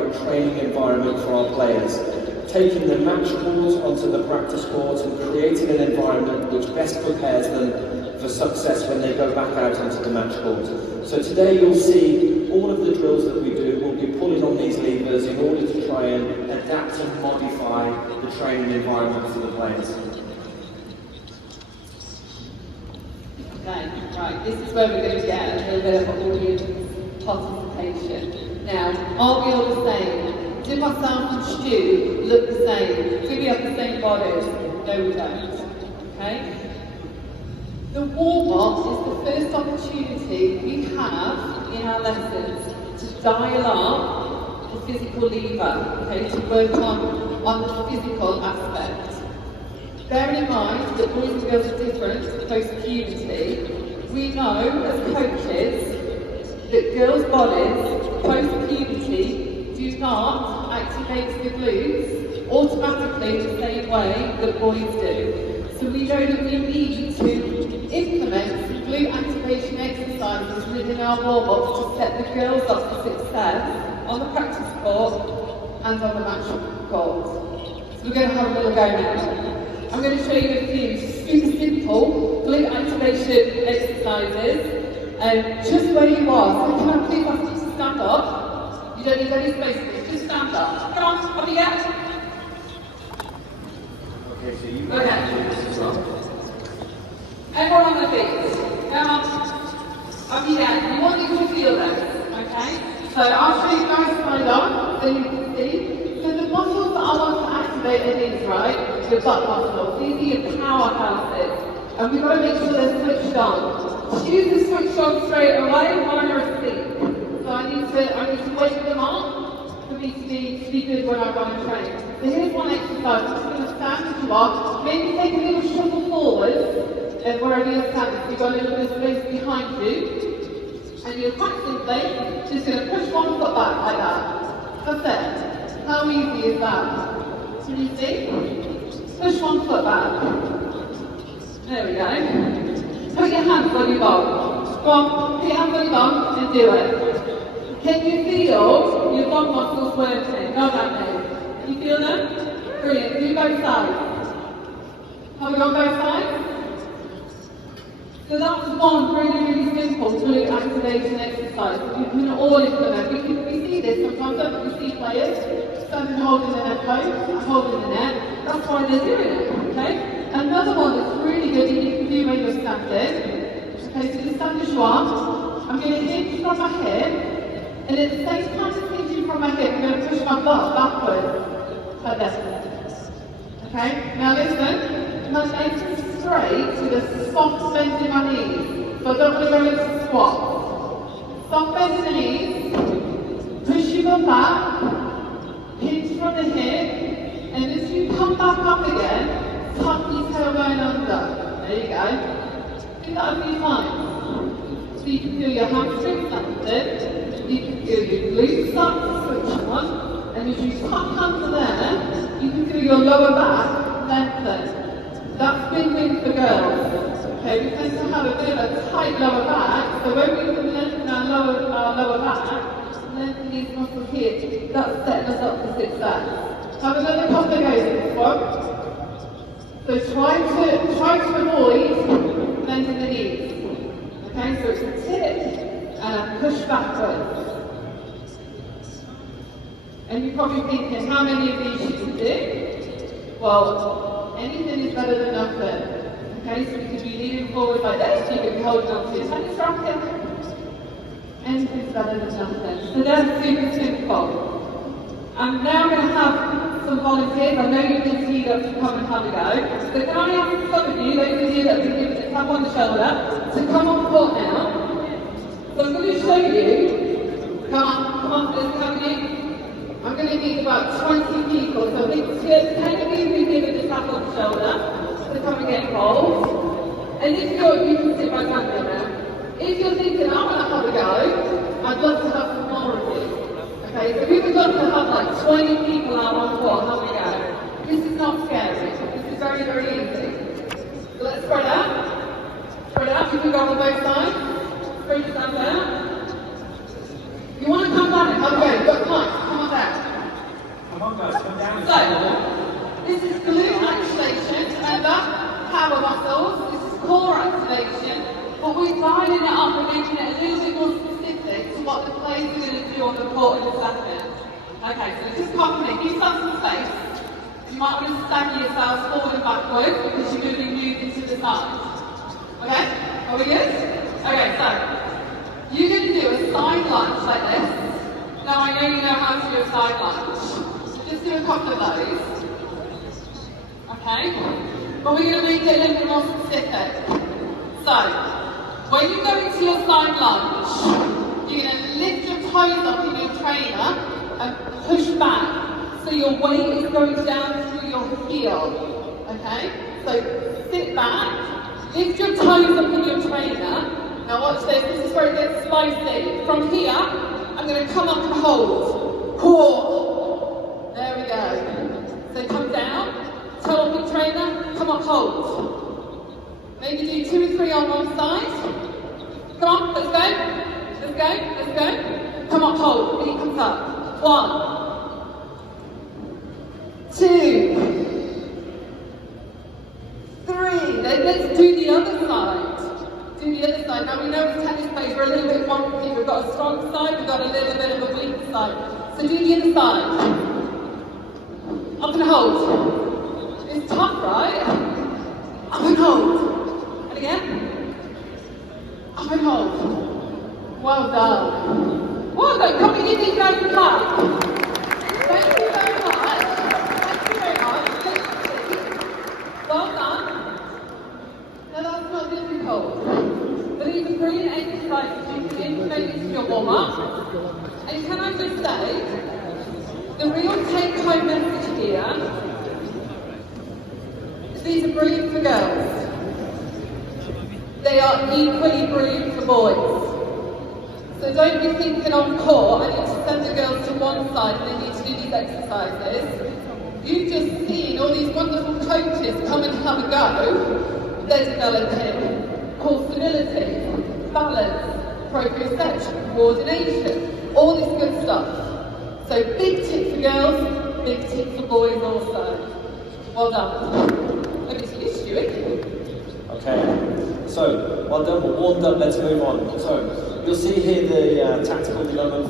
right training environment for our players, taking the match court onto the practice court and creating an environment which best prepares them for success when they go back out onto the match court. So today you'll see all of the drills that we do. We'll be pulling on these levers in order to try and adapt and modify the training environment for the players. Okay, right, this is where we're going to get a little bit of audience participation. Now, are we all the same? Do myself and Stu look the same? Do we have the same bodies? No, we don't. Okay? The warm-up is the first opportunity we have in our lessons to dial up the physical lever, okay, to work on the physical aspect. Bearing in mind that boys and girls are different post-puberty, we know as coaches that girls' bodies post-puberty do not activate the glutes automatically the same way that boys do. So we know that we need to implement some glute activation exercises within our warm-ups to set the girls up for success on the practice court and on the match court. So we're going to have a little go now. I'm going to show you a few super simple glute activation exercises, just where you are. So can I please ask you to stand up? You don't need any space, just stand up. Come on, up you get. Okay, so you Everyone on their feet. Come on. Up you get. You want you to feel this, okay? So I'll show you guys slide on so you can see. So the muscles that I want to activate are these, right? Your butt muscles. These are your powerhouses. And we've got to make sure they're switched on. Choose to switch on straight away while you're asleep. So I need to wake them up for me to be good when I run and train. So here's one exercise. I'm just going to stand as you are. Maybe take a little shuffle forward and wherever you're standing. So you've got a little bit of space behind you. And you're quite simply just going to push one foot back like that. That's it. How easy is that? Can you see? Push one foot back. There we go. Put your hands on your bum. Go on, put your hands on your bum and do it. Can you feel your bum muscles working? Go that way. Can you feel them? Brilliant. Do both sides. Have we got both sides? So that's one really simple glute activation exercise that we can all implement. We see this sometimes, don't we? See players standing holding the net post and holding the net. That's why they're doing it, okay? Another one that's really good that you can do when you're standing. Okay, so just stand as you are. I'm going to hinge from my hip, and at the same time as hinging from my hip, I'm going to push my butt backwards like this. Okay, now listen. My legs are straight with a soft bend in my knees. So I don't want to go into squat. Soft bend in the knees, push your bum back, hinge from the hip, and as you come back up again, tuck your tailbone under. There you go. Do that a few times. So you can feel your hamstrings lifted, you can feel your glutes start to switch on, and as you tuck under there, you can feel your lower back lengthen. That's win-win for girls. Okay, we tend to have a bit of a tight lower back, so when we can lengthen our lower back, lengthen these muscles here, that's setting us up for success. Have another couple of goes at this one. So try to avoid bending the knees. Okay, so it's a tip and a push backwards. And you're probably thinking, how many of these should you do? Well, anything is better than nothing. Okay, so you could be leaning forward like this, you could be holding on to your tennis racket. Anything's better than nothing. So that's super simple. I'm now going to have some volunteers. I know you've been teed up to come and have a go. So can I ask some of you, those of you that have been given a tap on the shoulder, to come on court now. So I'm going to show you. Come on, let's come in. I'm going to need about 20 people, so I think 10 of you who've been given a tap on the shoulder to come and get involved. And if you can sit back down there now. If you're thinking, I want to have a go, I'd love to have some more of you. Okay, so we would love to have like 20 people out on court having a go. This is not scary, this is very, very easy. So let's spread out. Spread out, you can go on both sides. Spread yourself out. You want to come down and have a go, you've got time, come on down. on the court in a second. Okay, so just come in. You start some space. You might want to stagger yourself forward and backward because you're going to be moving to the side. Okay? Are we good? Okay, so you're going to do a side lunge like this. Now I know you know how to do a side lunge. So just do a couple of those. Okay? But we're going to make it a little bit more specific. So, when you go into your side lunge, you're going to lift your toes up in your trainer and push back. So your weight is going down through your heel. Okay? So sit back, lift your toes up in your trainer. Now watch this, this is where it gets spicy. From here, I'm going to come up and hold. Whoa. There we go. So come down, toe up your trainer, come up, hold. Maybe do 2 or 3 on one side. Come on, let's go. Let's go, let's go. Come up, hold, feet comes up. 1, 2, 3. Then let's do the other side. Do the other side. Now we know with tennis players we're a little bit wonky. We've got a strong side, we've got a little bit of a weak side. So do the other side. Up and hold. It's tough, right? Up and hold. And again. Up and hold. Well done. Well done. Can we give these guys a clap? Thank you very much. Thank you very much. Take a seat. Well done. Now that's not difficult. But these are brilliant exercises you can integrate into your warm-up. And can I just say, the real take-home message here is these are brilliant for girls. They are equally brilliant for boys. So don't be thinking on court, I need to send the girls to one side and they need to do these exercises. You've just seen all these wonderful coaches come and go. They're developing core stability, balance, proprioception, coordination, all this good stuff. So big tip for girls, big tip for boys also. Well done. Over to you, Stuart. Okay, so well done, we're warmed up, let's move on. So you'll see here the tactical development